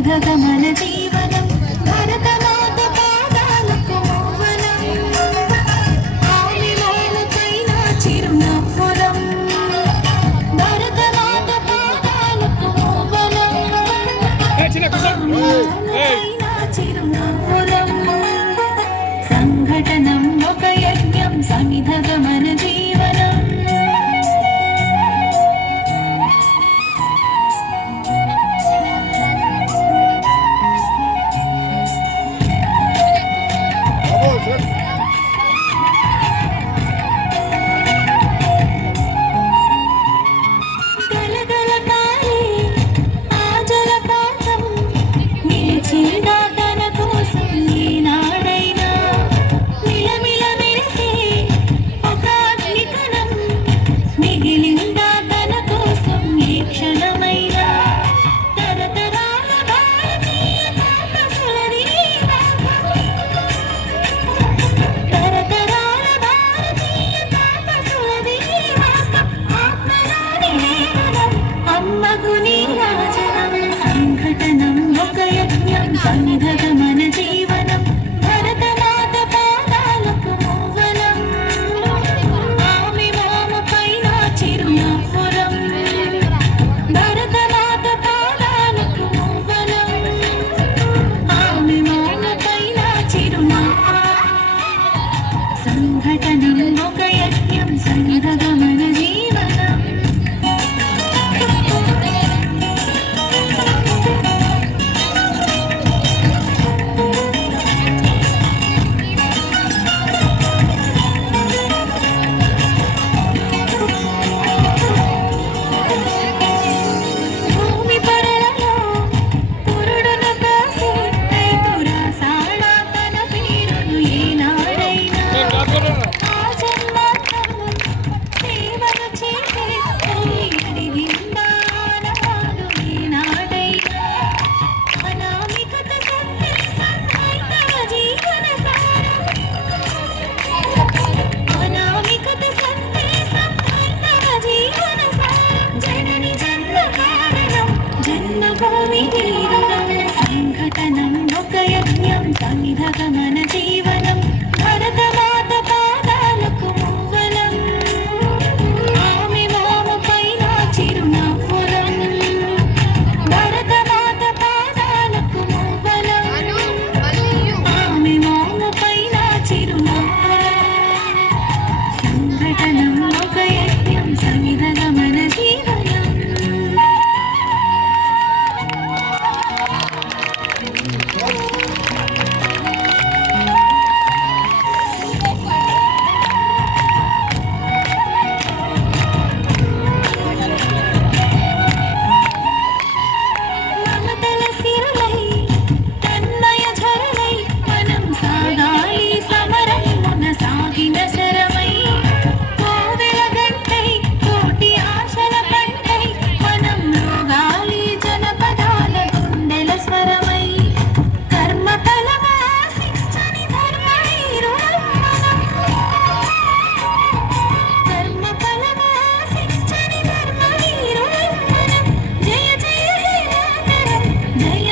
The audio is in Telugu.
సన్నిధగమన జీవనం భరతమాత పాదాలకు మోవనం ఆమె మౌనకైన చిరునవ్వులం భరతమాత పాదాలకు మోవనం మౌనకైన చిరునవ్వులం సంఘటనం ఒక యజ్ఞం సన్నిధగమన జీవనం సన్నిధగమన జీవనం భరతమాత పాదాలకు మోవనం ఆమె మోముపైన చిరునవ్వులం భరతమాత పాదాలకు మోవనం ఆమె మోముపైన చిరునవ్వులం సంఘటనం ఒక యజ్ఞం సన్నిధగమన జీవనం సంఘటనం ఒక యజ్ఞం సన్నిధగమన జీవనం భరతమాత పాదాలకు మోవనం ఆమె మోముపైన చిరునవ్వులం భరతమాత పాదాలకు మోవనం ఆమె మోముపైన చిరునవ్వులం సంఘటనం ఒక యజ్ఞం సన్నిధగమన జీవనం జయ